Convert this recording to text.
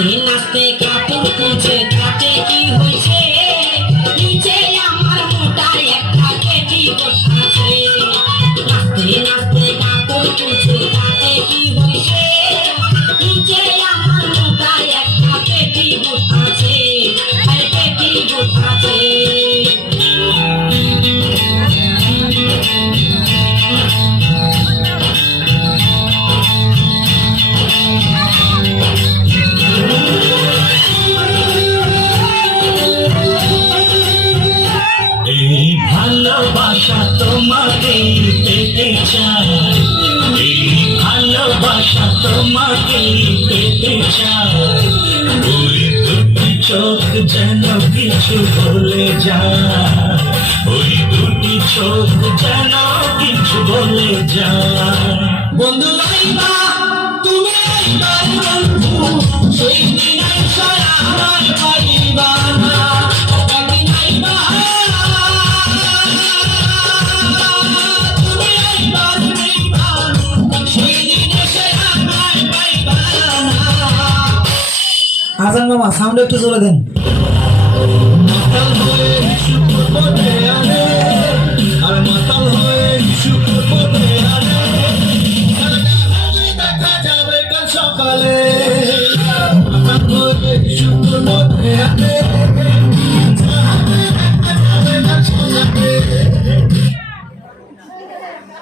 নাচতে নাচতে কাপড় খুলছে তাতে কি হয়েছে নিচে আমার মোটা একটা পেটি আছে নাচতে নাচতে কাপড় খুলছে তাতে কি হয়েছে নিচে আমার মোটা একটা পেটি আছে আর পেটি আছে ভালোবাসা তোমাকে পেতে চাই এই ভালোবাসা তোমাকে পেতে চাই ওই দুটি চোখ যেন কিছু বলে যায় ওই দুটি চোখ যেন কিছু বলে যায় বন্ধু লাইবা তুমি বন্ধু সেই দিন আমার পাইবা না আজান মামা সাউন্ড একটু জোরে দেন।